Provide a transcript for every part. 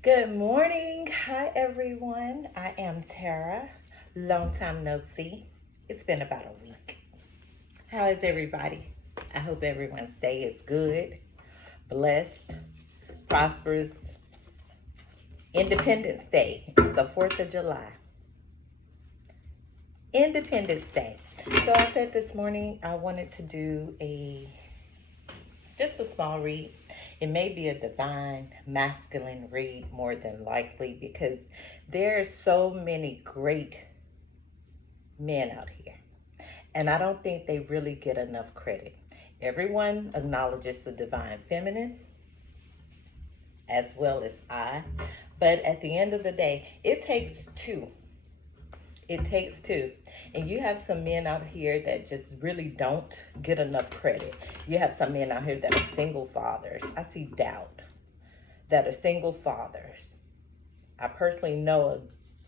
Good morning. Hi, everyone. I am Tara. Long time no see. It's been about a week. How is everybody? I hope everyone's day is good, blessed, prosperous. Independence Day. It's the 4th of July. Independence Day. So I said this morning I wanted to do just a small read. It may be a divine masculine read more than likely because there are so many great men out here. And I don't think they really get enough credit. Everyone acknowledges the divine feminine as well as I. But at the end of the day, it takes two. It takes two. And you have some men out here that just really don't get enough credit. You have some men out here that are single fathers. I see doubt that are single fathers. I personally know a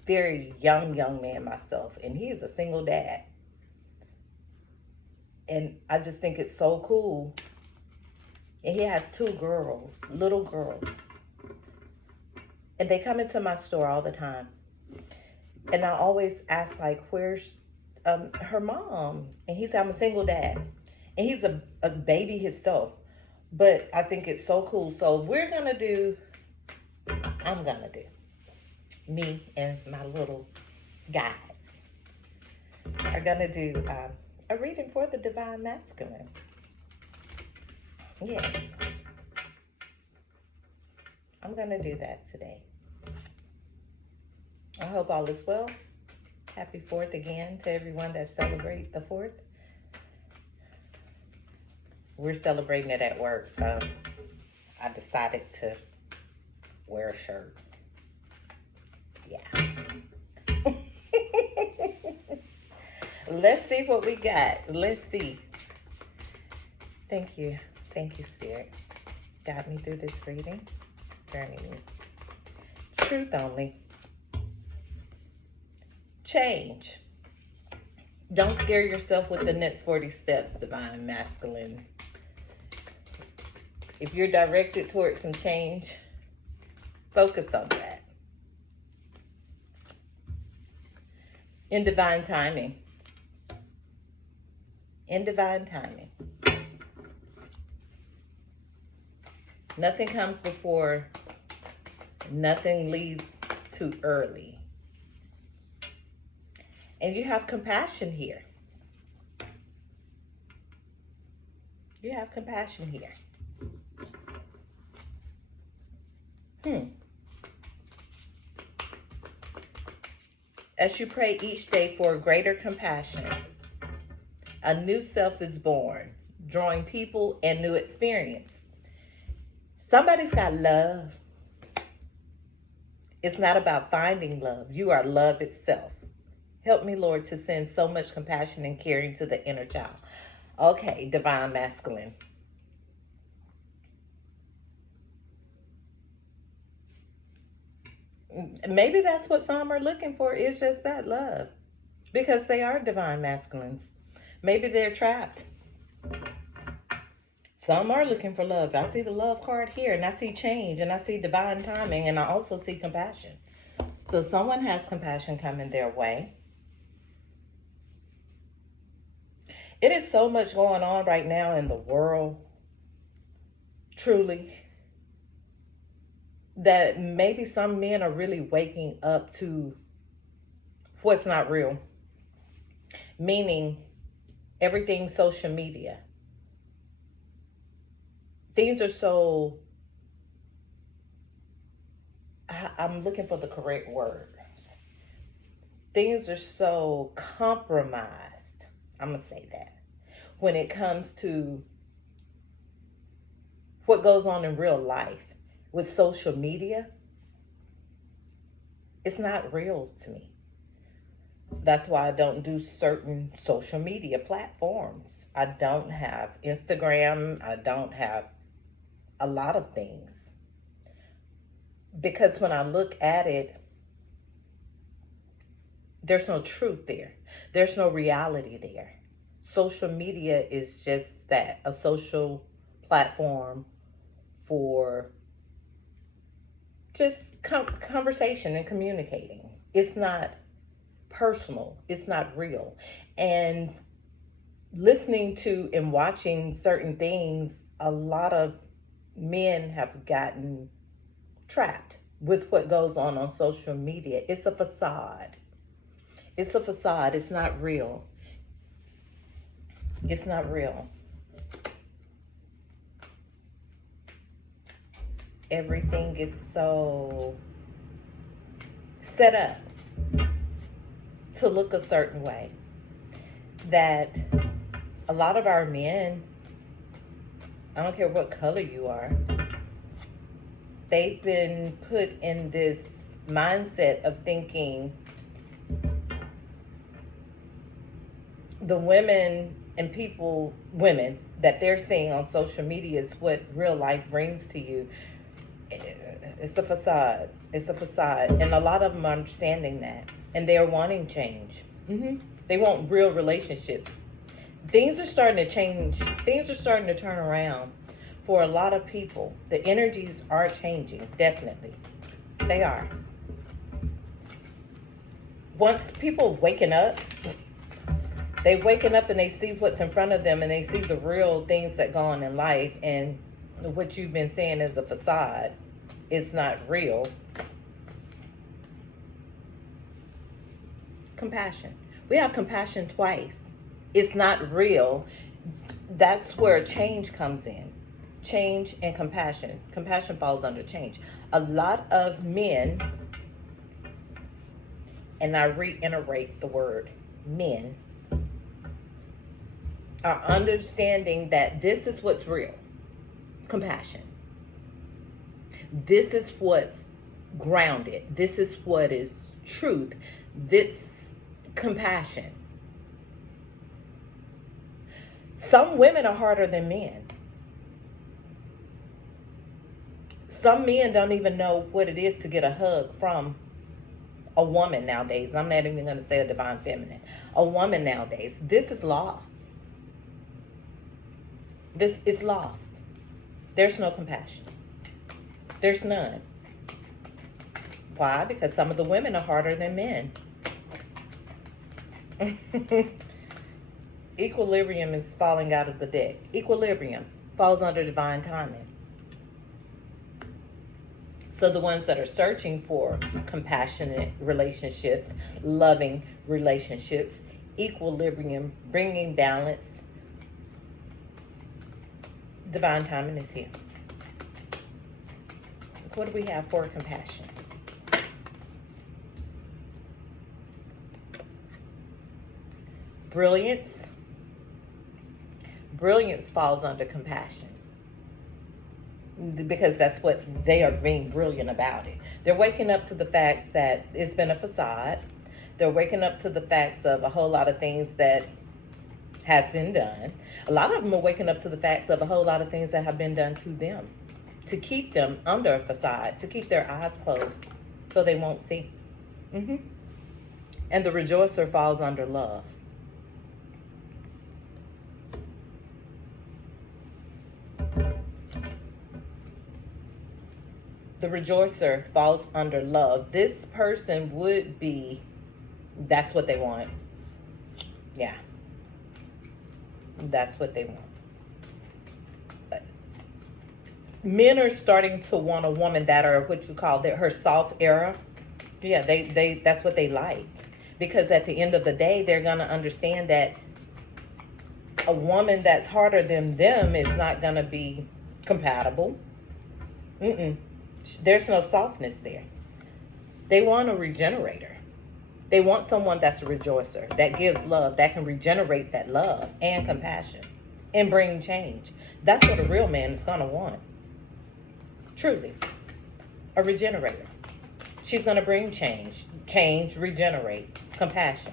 very young man myself, and he is a single dad. And I just think it's so cool. And he has two girls, little girls. And they come into my store all the time. And I always ask, like, where's her mom? And he said, I'm a single dad. And he's a baby himself. But I think it's so cool. So I'm going to do, me and my little guys are going to do a reading for the Divine Masculine. Yes, I'm going to do that today. I hope all is well. Happy 4th again to everyone that celebrates the 4th. We're celebrating it at work, so I decided to wear a shirt. Yeah. Let's see what we got. Let's see. Thank you. Thank you, Spirit. Got me through this reading. Journey. Truth only. Change. Don't scare yourself with the next 40 steps, Divine Masculine. If you're directed towards some change, focus on that. In divine timing. In divine timing. Nothing comes before, nothing leaves too early. And you have compassion here. You have compassion here. As you pray each day for a greater compassion, a new self is born, drawing people and new experience. Somebody's got love. It's not about finding love. You are love itself. Help me, Lord, to send so much compassion and caring to the inner child. Okay, Divine Masculine. Maybe that's what some are looking for, is just that love. Because they are divine masculines. Maybe they're trapped. Some are looking for love. I see the love card here, and I see change, and I see divine timing, and I also see compassion. So someone has compassion coming their way. It is so much going on right now in the world, truly, that maybe some men are really waking up to what's not real. Meaning, everything social media. Things are so, I'm looking for the correct word. Things are so compromised. I'm going to say that. When it comes to what goes on in real life with social media, it's not real to me. That's why I don't do certain social media platforms. I don't have Instagram. I don't have a lot of things. Because when I look at it, there's no truth there. There's no reality there. Social media is just that, a social platform for just conversation and communicating. It's not personal, it's not real. And listening to and watching certain things, a lot of men have gotten trapped with what goes on social media. It's a facade. It's a facade. It's not real. It's not real. Everything is so set up to look a certain way that a lot of our men, I don't care what color you are, they've been put in this mindset of thinking the women and women that they're seeing on social media is what real life brings to you. It's a facade. It's a facade. And a lot of them are understanding that. And they're wanting change. They want real relationships. Things are starting to change. Things are starting to turn around for a lot of people. The energies are changing, definitely. They are. Once people waking up, they waking up and they see what's in front of them and they see the real things that go on in life, and what you've been saying is a facade. It's not real. Compassion. We have compassion twice. It's not real. That's where change comes in. Change and compassion. Compassion falls under change. A lot of men, and I reiterate the word men, are understanding that this is what's real. Compassion. This is what's grounded. This is what is truth. This compassion. Some women are harder than men. Some men don't even know what it is to get a hug from a woman nowadays. I'm not even going to say a divine feminine. A woman nowadays. This is lost. This is lost. There's no compassion. There's none. Why? Because some of the women are harder than men. Equilibrium is falling out of the deck. Equilibrium falls under divine timing. So the ones that are searching for compassionate relationships, loving relationships, equilibrium, bringing balance, divine timing is here. What do we have for compassion? Brilliance. Brilliance falls under compassion, because that's what they are being brilliant about it. They're waking up to the facts that it's been a facade. They're waking up to the facts of a whole lot of things that has been done. A lot of them are waking up to the facts of a whole lot of things that have been done to them, to keep them under a facade, to keep their eyes closed so they won't see. And the rejoicer falls under love. The rejoicer falls under love. This person would be, that's what they want. Yeah. That's what they want. Men are starting to want a woman that are what you call her soft era. Yeah, that's what they like. Because at the end of the day, they're going to understand that a woman that's harder than them is not going to be compatible. There's no softness there. They want a regenerator. They want someone that's a rejoicer, that gives love, that can regenerate that love and compassion and bring change. That's what a real man is going to want. Truly. A regenerator. She's going to bring change. Change, regenerate, compassion.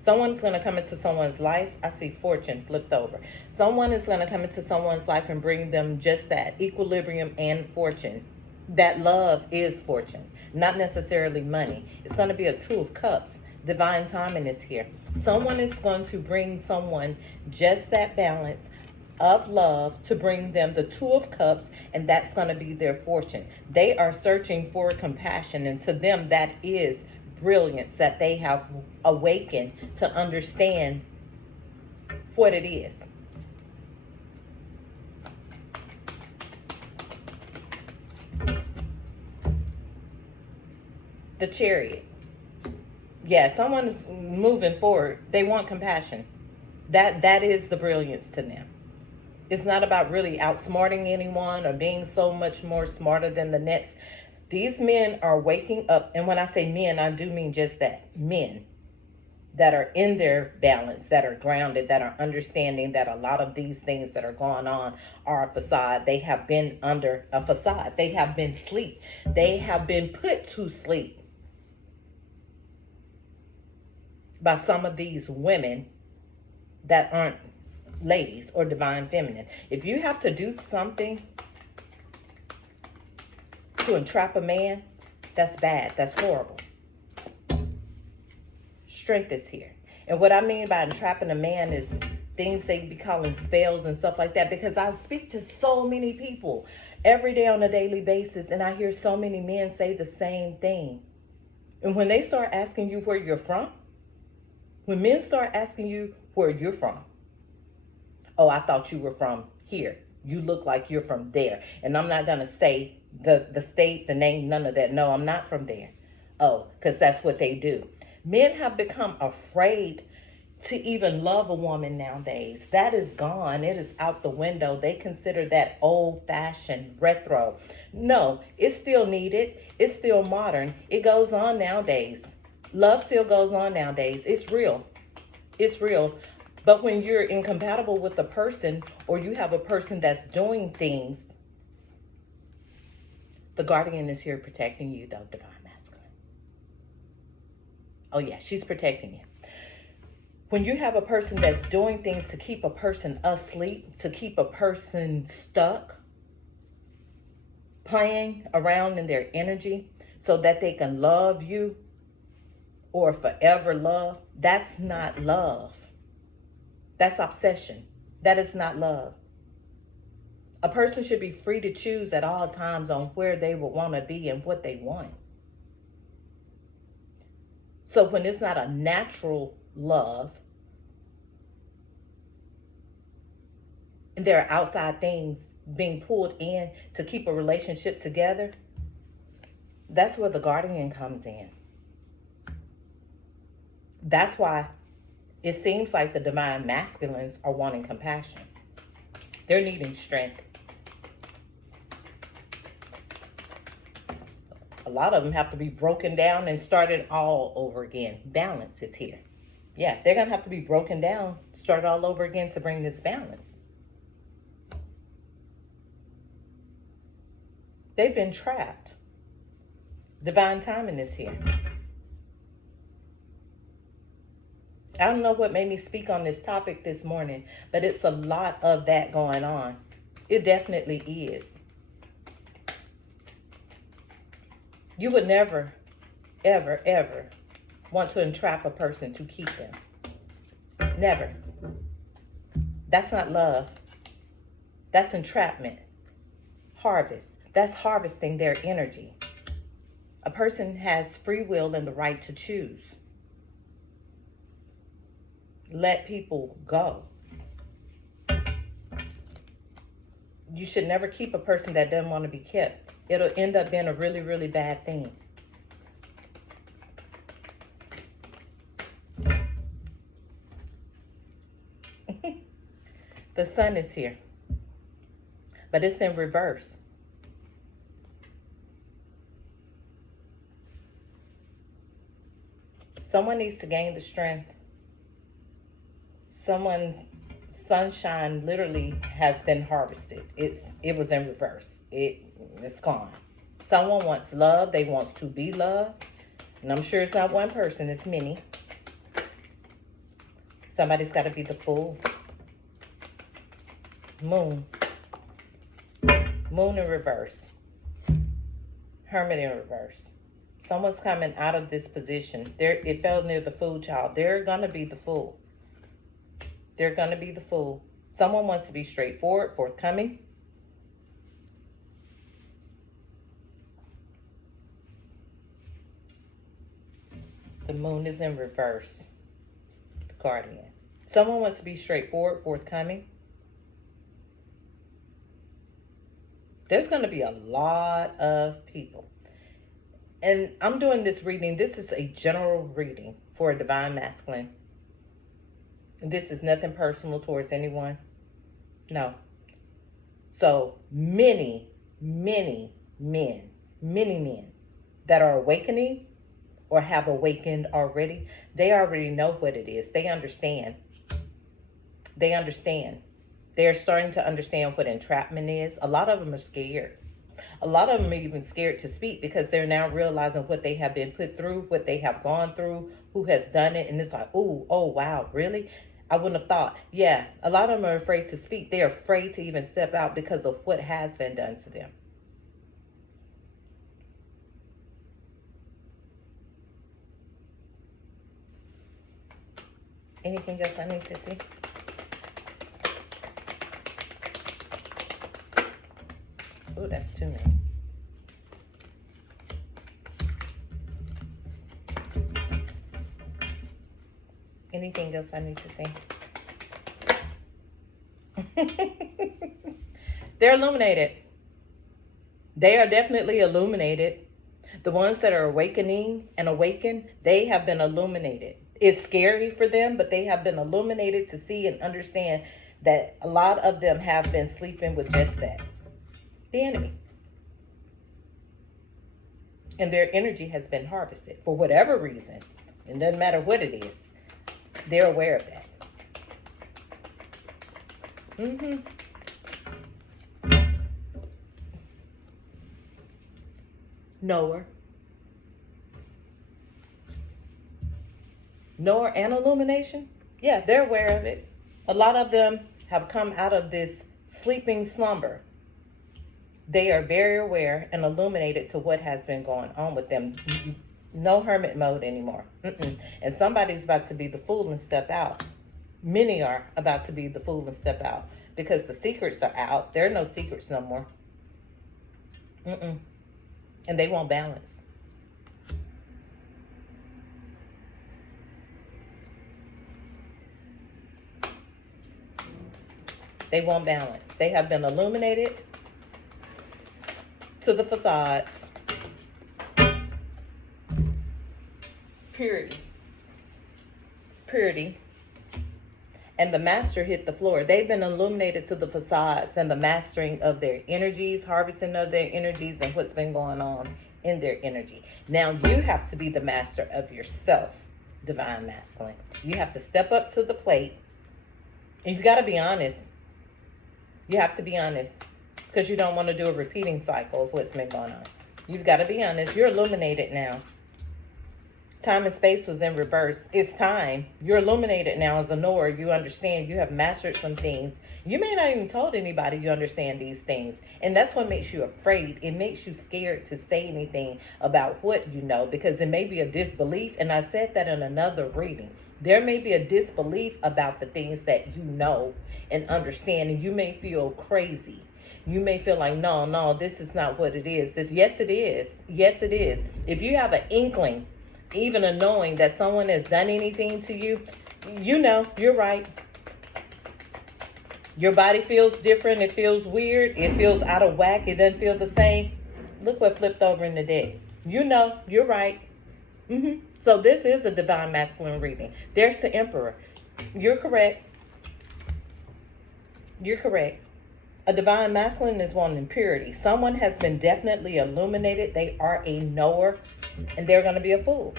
Someone's going to come into someone's life. I see fortune flipped over. Someone is going to come into someone's life and bring them just that, equilibrium and fortune. That love is fortune, not necessarily money. It's going to be a Two of Cups. Divine timing is here. Someone is going to bring someone just that balance, of love to bring them the Two of Cups, and that's going to be their fortune. They are searching for compassion, and to them, that is brilliance that they have awakened to understand what it is. The Chariot. Yeah, someone is moving forward. They want compassion. That is the brilliance to them. It's not about really outsmarting anyone or being so much more smarter than the next. These men are waking up, and when I say men, I do mean just that. Men that are in their balance, that are grounded, that are understanding that a lot of these things that are going on are a facade. They have been under a facade. They have been asleep. They have been put to sleep by some of these women that aren't ladies or divine feminine. If you have to do something to entrap a man, that's bad. That's horrible. Strength is here. And what I mean by entrapping a man is things they be calling spells and stuff like that, because I speak to so many people every day on a daily basis, and I hear so many men say the same thing. And when they start asking you where you're from, when men start asking you where you're from, oh, I thought you were from here. You look like you're from there. And I'm not going to say the state, the name, none of that. No, I'm not from there. Oh, because that's what they do. Men have become afraid to even love a woman nowadays. That is gone. It is out the window. They consider that old-fashioned, retro. No, it's still needed. It's still modern. It goes on nowadays. Love still goes on nowadays. It's real. It's real. But when you're incompatible with a person, or you have a person that's doing things, the guardian is here protecting you, though, divine masculine. Oh yeah, she's protecting you. When you have a person that's doing things to keep a person asleep, to keep a person stuck, playing around in their energy so that they can love you or forever love, that's not love. That's obsession. That is not love. A person should be free to choose at all times on where they would want to be and what they want. So when it's not a natural love, and there are outside things being pulled in to keep a relationship together, that's where the guardian comes in. That's why it seems like the divine masculines are wanting compassion. They're needing strength. A lot of them have to be broken down and started all over again. Balance is here. Yeah, they're going to have to be broken down, start all over again to bring this balance. They've been trapped. Divine timing is here. I don't know what made me speak on this topic this morning, but it's a lot of that going on. It definitely is. You would never, ever, ever want to entrap a person to keep them. Never. That's not love. That's entrapment. Harvest. That's harvesting their energy. A person has free will and the right to choose. Let people go. You should never keep a person that doesn't want to be kept. It'll end up being a really, really bad thing. The sun is here, but it's in reverse. Someone needs to gain the strength. Someone's sunshine literally has been harvested. It was in reverse. It's gone. Someone wants love. They want to be loved. And I'm sure it's not one person. It's many. Somebody's got to be the fool. Moon. Moon in reverse. Hermit in reverse. Someone's coming out of this position. It fell near the fool child. They're going to be the fool. They're going to be the fool. Someone wants to be straightforward, forthcoming. The moon is in reverse. The Guardian. Someone wants to be straightforward, forthcoming. There's going to be a lot of people. And I'm doing this reading. This is a general reading for a divine masculine. This is nothing personal towards anyone. No. So many men that are awakening or have awakened already, they already know what it is. They understand. They understand. They're starting to understand what entrapment is. A lot of them are scared. A lot of them are even scared to speak because they're now realizing what they have been put through, what they have gone through, who has done it. And it's like, oh, wow, really? I wouldn't have thought. Yeah, a lot of them are afraid to speak. They're afraid to even step out because of what has been done to them. Anything else I need to see? Oh, that's too many. Anything else I need to see? They're illuminated. They are definitely illuminated. The ones that are awakening and awakened, they have been illuminated. It's scary for them, but they have been illuminated to see and understand that a lot of them have been sleeping with just that. The enemy. And their energy has been harvested for whatever reason. It doesn't matter what it is. They're aware of that. Knower and illumination. Yeah, they're aware of it. A lot of them have come out of this sleeping slumber. They are very aware and illuminated to what has been going on with them. No hermit mode anymore. And somebody's about to be the fool and step out. Many are about to be the fool and step out because the secrets are out. There are no secrets no more. And they won't balance. They won't balance. They have been illuminated to the facades. Purity. And the master hit the floor. They've been illuminated to the facades and the mastering of their energies, harvesting of their energies, and what's been going on in their energy. Now you have to be the master of yourself, divine masculine. You have to step up to the plate. And you've got to be honest. You have to be honest because you don't want to do a repeating cycle of what's been going on. You've got to be honest. You're illuminated now. Time and space was in reverse. It's time. You're illuminated now as a knower. You understand. You have mastered some things. You may not even told anybody you understand these things. And that's what makes you afraid. It makes you scared to say anything about what you know because it may be a disbelief. And I said that in another reading. There may be a disbelief about the things that you know and understand. And you may feel crazy. You may feel like, no, this is not what it is. Yes, it is. Yes, it is. If you have an inkling, even a knowing that someone has done anything to you, you know, you're right. Your body feels different. It feels weird. It feels out of whack. It doesn't feel the same. Look what flipped over in the deck. You know, you're right. So this is a divine masculine reading. There's the Emperor. You're correct. You're correct. A divine masculine is one in purity. Someone has been definitely illuminated. They are a knower, and they're going to be a fool.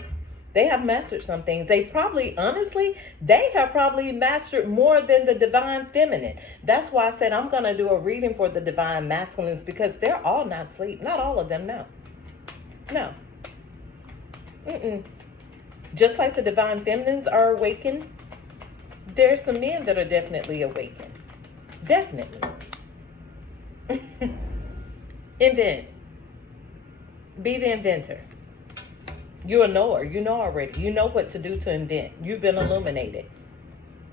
They have mastered some things. They have probably mastered more than the divine feminine. That's why I said I'm going to do a reading for the divine masculines because they're all not asleep. Not all of them, no. No. Just like the divine feminines are awakened, there's some men that are definitely awakened. Definitely. Invent. Be the inventor. You're a knower. You know already. You know what to do to invent. You've been illuminated.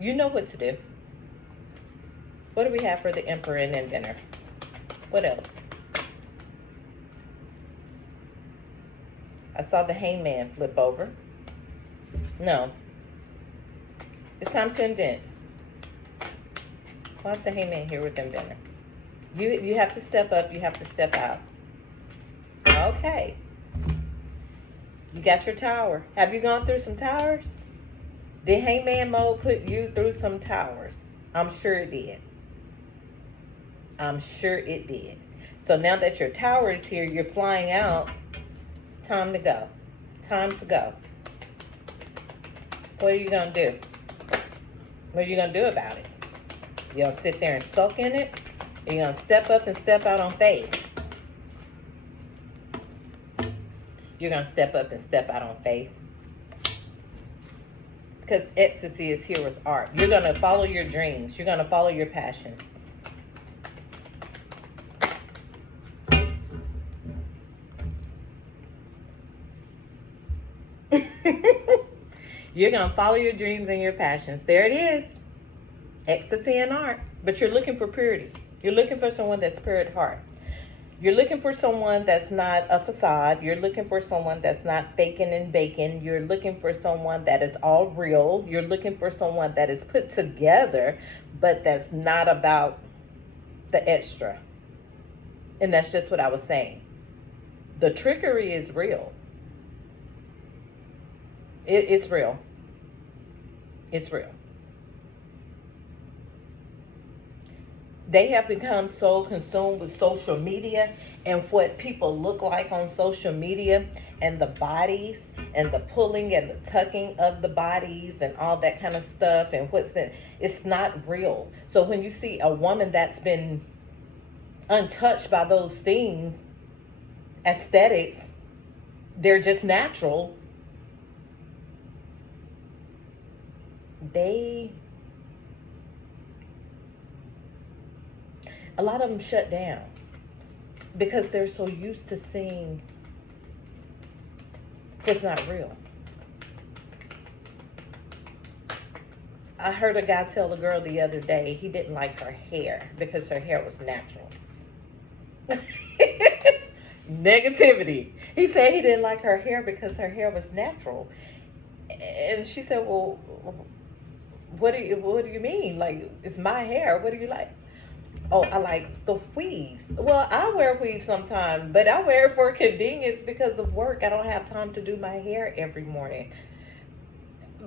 You know what to do. What do we have for the Emperor and Inventor? What else? I saw the Hangman flip over. No. It's time to invent. Why's the Hangman here with Inventor? You have to step up. You have to step out. Okay. You got your tower. Have you gone through some towers? Did Hangman mode put you through some towers? I'm sure it did. I'm sure it did. So now that your tower is here, you're flying out. Time to go. Time to go. What are you going to do? What are you going to do about it? You going to sit there and soak in it? Or you going to step up and step out on faith? You're going to step up and step out on faith. Because ecstasy is here with art. You're going to follow your dreams. You're going to follow your passions. You're going to follow your dreams and your passions. There it is. Ecstasy and art. But you're looking for purity. You're looking for someone that's pure at heart. You're looking for someone that's not a facade. You're looking for someone that's not faking and baking. You're looking for someone that is all real. You're looking for someone that is put together, but that's not about the extra. And that's just what I was saying. The trickery is real. It's real. It's real. They have become so consumed with social media and what people look like on social media and the bodies and the pulling and the tucking of the bodies and all that kind of stuff and it's not real. So when you see a woman that's been untouched by those things, aesthetics, they're just natural. A lot of them shut down because they're so used to seeing what's not real. I heard a guy tell a girl the other day he didn't like her hair because her hair was natural. Negativity. He said he didn't like her hair because her hair was natural. And she said, well, what do you mean? Like, it's my hair. What do you like? Oh, I like the weaves. Well, I wear weaves sometimes, but I wear it for convenience because of work. I don't have time to do my hair every morning.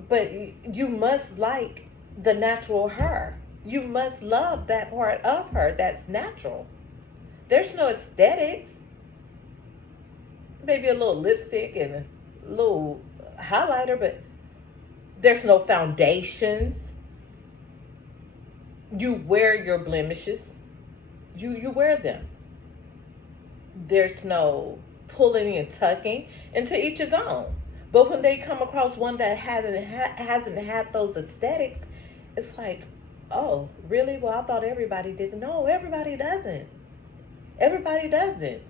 But you must like the natural her. You must love that part of her that's natural. There's no aesthetics. Maybe a little lipstick and a little highlighter, but there's no foundations. You wear your blemishes. You wear them. There's no pulling and tucking, and to each his own. But when they come across one that hasn't had those aesthetics, it's like, oh, really? Well, I thought everybody did. No, everybody doesn't. Everybody doesn't.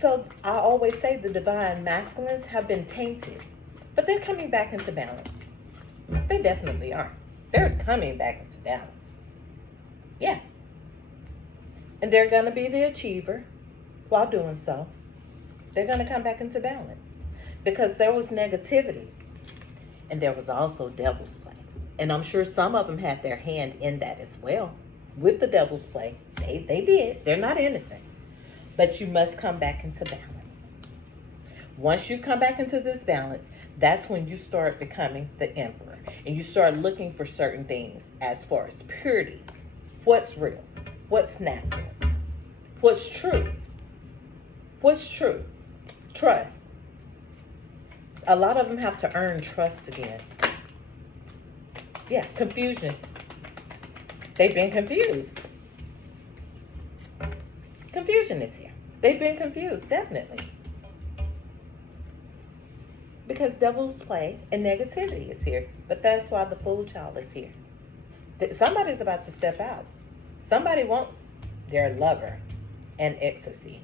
So I always say the divine masculines have been tainted, but they're coming back into balance. They definitely are. They're coming back into balance. Yeah. And they're going to be the achiever while doing so. They're going to come back into balance because there was negativity and there was also devil's play. And I'm sure some of them had their hand in that as well with the devil's play. They did. They're not innocent. But you must come back into balance. Once you come back into this balance, that's when you start becoming the emperor. And you start looking for certain things as far as purity. What's real? What's natural? What's true? What's true? Trust. A lot of them have to earn trust again. Yeah, confusion. They've been confused. Confusion is here. They've been confused, definitely. Because devil's play and negativity is here. But that's why the fool child is here. Somebody's about to step out. Somebody wants their lover and ecstasy.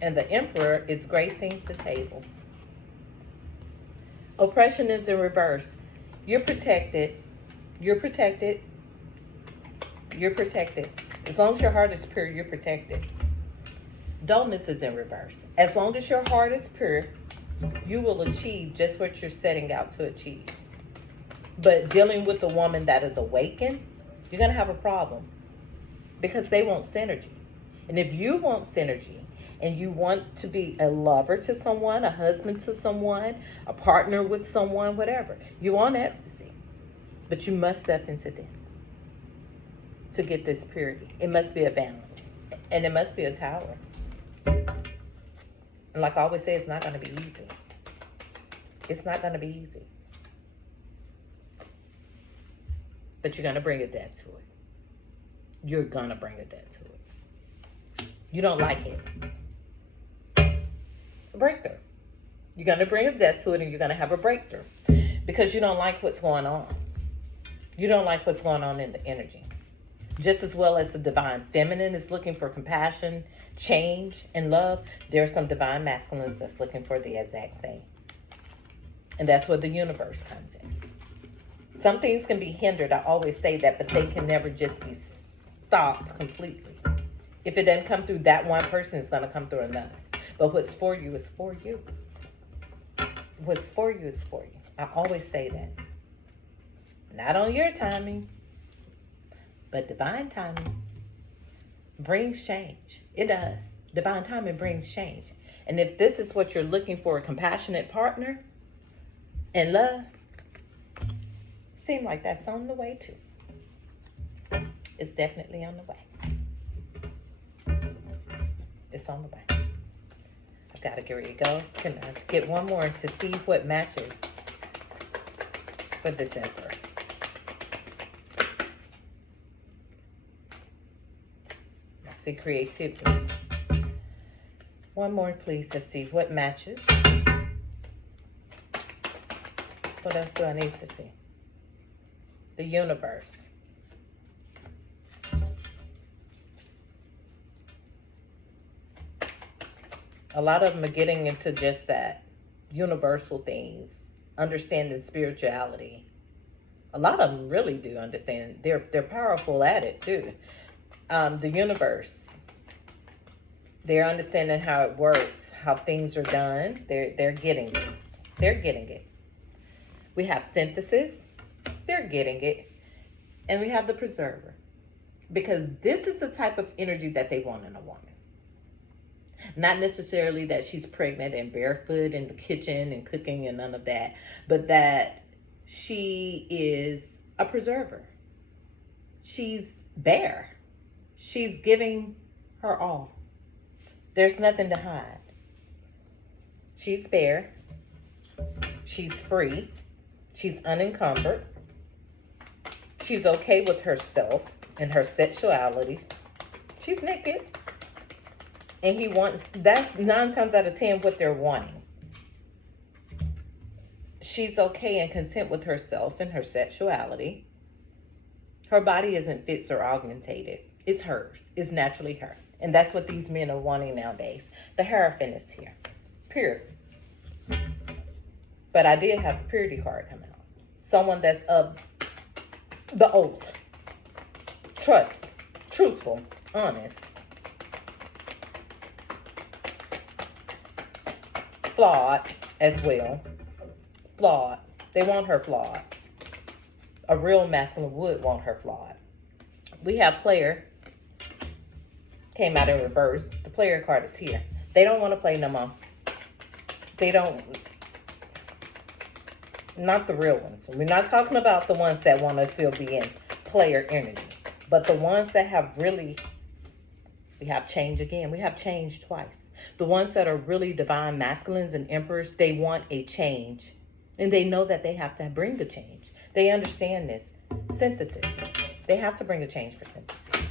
And the emperor is gracing the table. Oppression is in reverse. You're protected. You're protected. You're protected. As long as your heart is pure, you're protected. Dullness is in reverse. As long as your heart is pure, you will achieve just what you're setting out to achieve. But dealing with a woman that is awakened, you're going to have a problem because they want synergy. And if you want synergy and you want to be a lover to someone, a husband to someone, a partner with someone, whatever, you want ecstasy. But you must step into this to get this purity. It must be a balance. And it must be a tower. And like I always say, it's not going to be easy. It's not going to be easy. But you're going to bring a death to it. You're going to bring a death to it. You don't like it. A breakthrough. You're going to bring a death to it and you're going to have a breakthrough. Because you don't like what's going on. You don't like what's going on in the energy. Just as well as the divine feminine is looking for compassion, change, and love, there are some divine masculines that's looking for the exact same. And that's where the universe comes in. Some things can be hindered, I always say that, but they can never just be stopped completely. If it doesn't come through that one person, it's going to come through another. But what's for you is for you. What's for you is for you. I always say that. Not on your timing, but divine timing brings change. It does. Divine timing brings change. And if this is what you're looking for, a compassionate partner and love, seem like that's on the way too. It's definitely on the way. It's on the way. I've got to get ready to go. Can I get one more to see what matches for this emperor? I see creativity. One more, please. Let's see what matches. What else do I need to see? The universe. A lot of them are getting into just that universal things, understanding spirituality. A lot of them really do understand. They're powerful at it too. The universe. They're understanding how it works, how things are done. They're getting it. They're getting it. We have synthesis. They're getting it. And we have the preserver. Because this is the type of energy that they want in a woman. Not necessarily that she's pregnant and barefoot in the kitchen and cooking and none of that. But that she is a preserver. She's bare. She's giving her all. There's nothing to hide. She's bare. She's free. She's unencumbered. She's okay with herself and her sexuality. She's naked. And he wants, that's 9 times out of 10 what they're wanting. She's okay and content with herself and her sexuality. Her body isn't fixed or augmentated. It's hers. It's naturally her. And that's what these men are wanting nowadays. The Hierophant is here. Pure. But I did have the purity card come out. Someone that's of the oath. Trust. Truthful. Honest. Flawed as well. Flawed. They want her flawed. A real masculine would want her flawed. We have player. Came out in reverse. The player card is here. They don't want to play no more. They don't. Not the real ones. We're not talking about the ones that want to still be in player energy. But the ones that have really, we have change again. We have change twice. The ones that are really divine masculines and emperors, they want a change. And they know that they have to bring the change. They understand this. Synthesis. They have to bring a change for synthesis.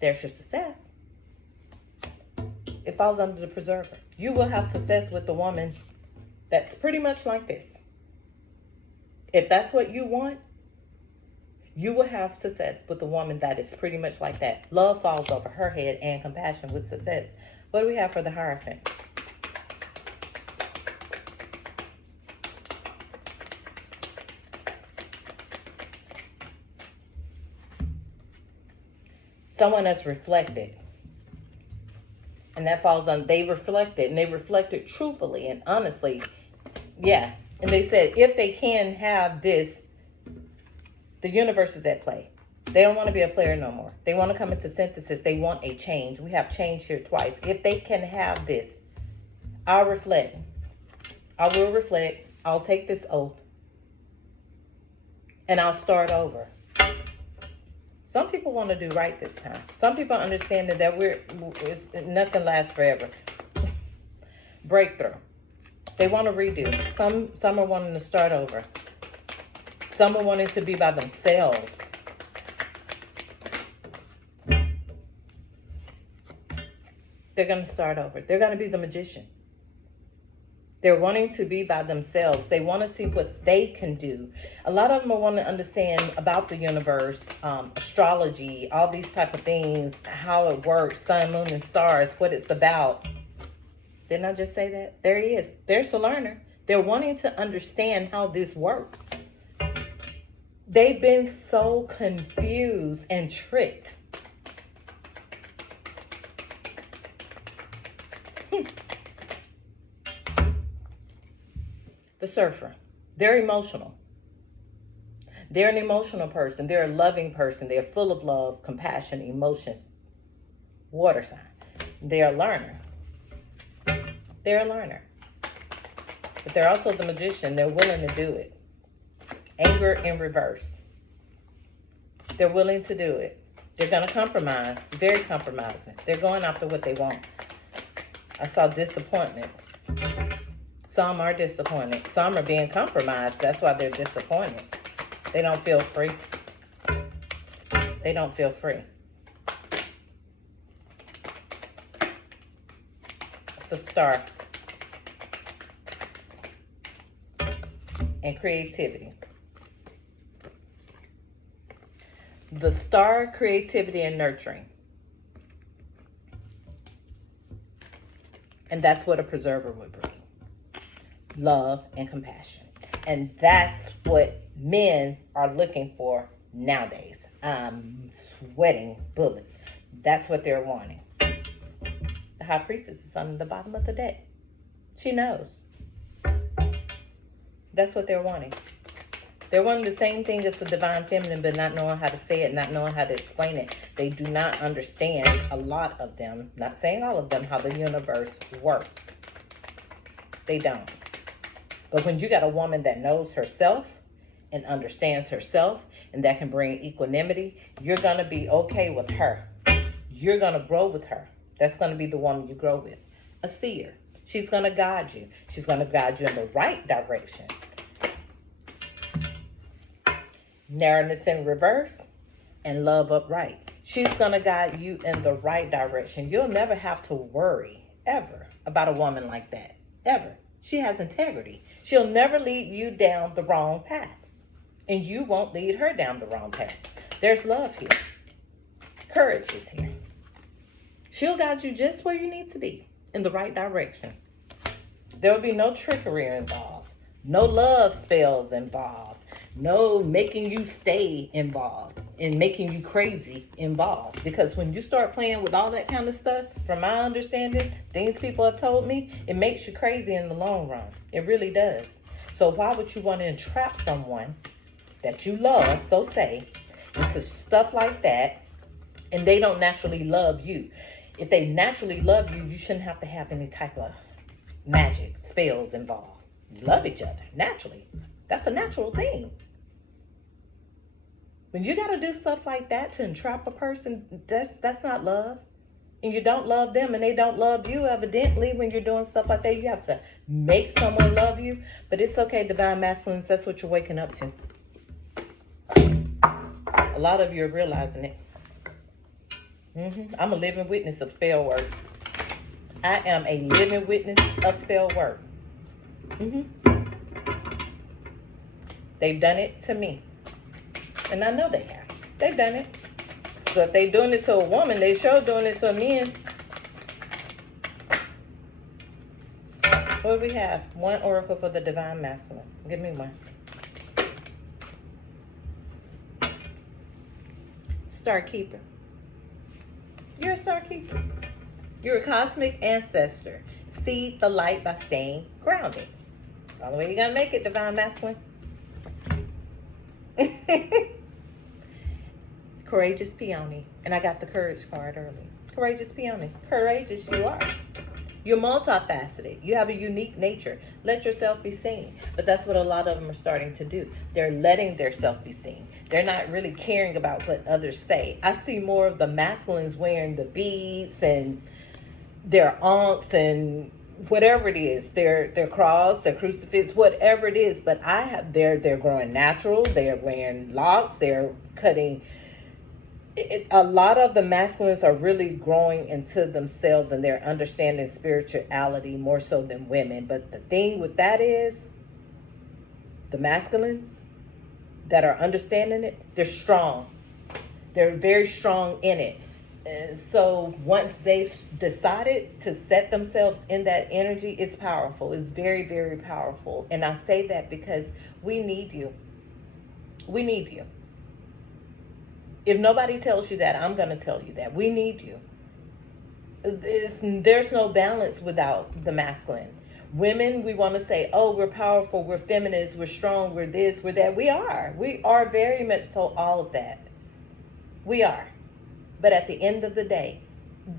There's your success. It falls under the preserver. You will have success with the woman that's pretty much like this. If that's what you want, you will have success with a woman that is pretty much like that. Love falls over her head and compassion with success. What do we have for the Hierophant? someone that's reflected. And that falls on, they reflected, and they reflected truthfully and honestly. Yeah. And they said, if they can have this, the universe is at play. They don't want to be a player no more. They want to come into synthesis. They want a change. We have change here twice. If they can have this, I'll reflect. I will reflect. I'll take this oath. And I'll start over. Some people want to do right this time. Some people understand that nothing lasts forever. Breakthrough. They want to redo. Some are wanting to start over. Some are wanting to be by themselves. They're going to start over. They're going to be the magician. They're wanting to be by themselves. They want to see what they can do. A lot of them are wanting to understand about the universe, astrology, all these type of things, how it works, sun, moon, and stars, what it's about. Didn't I just say that? There he is. There's a learner. They're wanting to understand how this works. They've been so confused and tricked. The surfer. They're emotional. They're an emotional person. They're a loving person. They're full of love, compassion, emotions. Water sign. They're a learner. They're a learner. But they're also the magician. They're willing to do it. Anger in reverse. They're willing to do it. They're going to compromise. Very compromising. They're going after what they want. I saw disappointment. Some are disappointed. Some are being compromised. That's why they're disappointed. They don't feel free. They don't feel free. It's a star. And creativity. The star, creativity, and nurturing. And that's what a preserver would bring. Love and compassion. And that's what men are looking for nowadays. I'm sweating bullets. That's what they're wanting. The high priestess is on the bottom of the deck. She knows. That's what they're wanting. They're wanting the same thing as the divine feminine, but not knowing how to say it, not knowing how to explain it. They do not understand, a lot of them, not saying all of them, how the universe works. They don't. But when you got a woman that knows herself and understands herself and that can bring equanimity, you're going to be okay with her. You're going to grow with her. That's going to be the woman you grow with. A seer. She's going to guide you. She's going to guide you in the right direction. Narrowness in reverse and love upright. She's going to guide you in the right direction. You'll never have to worry, ever, about a woman like that. Ever. She has integrity. She'll never lead you down the wrong path. And you won't lead her down the wrong path. There's love here. Courage is here. She'll guide you just where you need to be, in the right direction. There will be no trickery involved. No love spells involved. No making you stay involved and making you crazy involved. Because when you start playing with all that kind of stuff, from my understanding, things people have told me, it makes you crazy in the long run. It really does. So why would you want to entrap someone that you love, so say, into stuff like that, and they don't naturally love you? If they naturally love you, you shouldn't have to have any type of magic, spells involved. You love each other naturally. That's a natural thing. When you got to do stuff like that to entrap a person, that's not love. And you don't love them and they don't love you. Evidently, when you're doing stuff like that, you have to make someone love you. But it's okay, divine masculines, that's what you're waking up to. A lot of you are realizing it. I'm a living witness of spell work. I am a living witness of spell work. They've done it to me. And I know they have. They've done it. So if they're doing it to a woman, they sure doing it to a man. What do we have? One oracle for the divine masculine. Give me one. Star Keeper. You're a star keeper. You're a cosmic ancestor. See the light by staying grounded. That's the only way you're going to make it, divine masculine. Courageous peony. And I got the courage card early. Courageous peony. Courageous you are. You're multifaceted. You have a unique nature. Let yourself be seen. But that's what a lot of them are starting to do. They're letting their self be seen. They're not really caring about what others say. I see more of the masculines wearing the beads and their aunts and whatever it is, their cross, their crucifix, whatever it is. But they're growing natural. They're wearing locks. They're cutting. A lot of the masculines are really growing into themselves and they're understanding spirituality more so than women. But the thing with that is, the masculines that are understanding it, they're strong. They're very strong in it. And so once they've decided to set themselves in that energy, it's powerful. It's very, very powerful. And I say that because we need you. We need you. If nobody tells you that, I'm going to tell you that. We need you. There's no balance without the masculine. Women, we want to say, oh, we're powerful, we're feminists, we're strong, we're this, we're that. We are. We are very much so all of that. We are. But at the end of the day,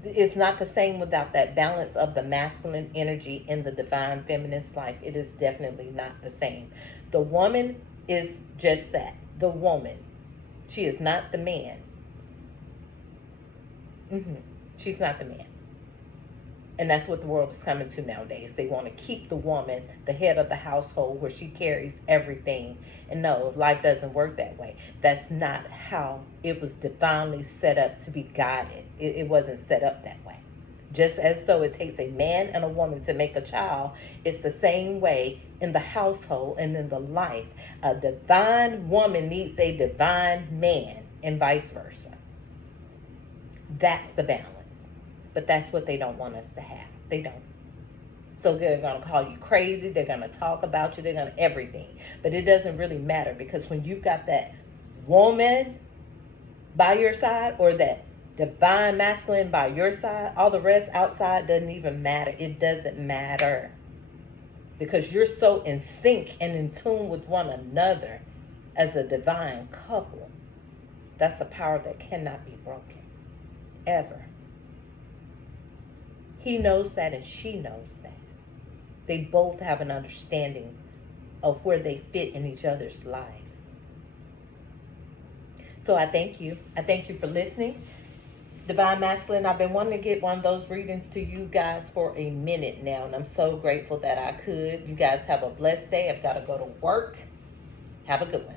it's not the same without that balance of the masculine energy in the divine feminist life. It is definitely not the same. The woman is just that. The woman. She is not the man. She's not the man. And that's what the world is coming to nowadays. They want to keep the woman the head of the household where she carries everything. And no, life doesn't work that way. That's not how it was divinely set up to be guided. It wasn't set up that way. Just as though it takes a man and a woman to make a child, it's the same way in the household and in the life. A divine woman needs a divine man and vice versa. That's the balance. But that's what they don't want us to have. They don't. So they're going to call you crazy. They're going to talk about you. They're going to everything. But it doesn't really matter, because when you've got that woman by your side or that divine masculine by your side, all the rest outside doesn't even matter. It doesn't matter, because you're so in sync and in tune with one another as a divine couple. That's a power that cannot be broken, ever. He knows that and she knows that. They both have an understanding of where they fit in each other's lives. So I thank you. I thank you for listening. Divine Masculine, I've been wanting to get one of those readings to you guys for a minute now, and I'm so grateful that I could. You guys have a blessed day. I've got to go to work. Have a good one.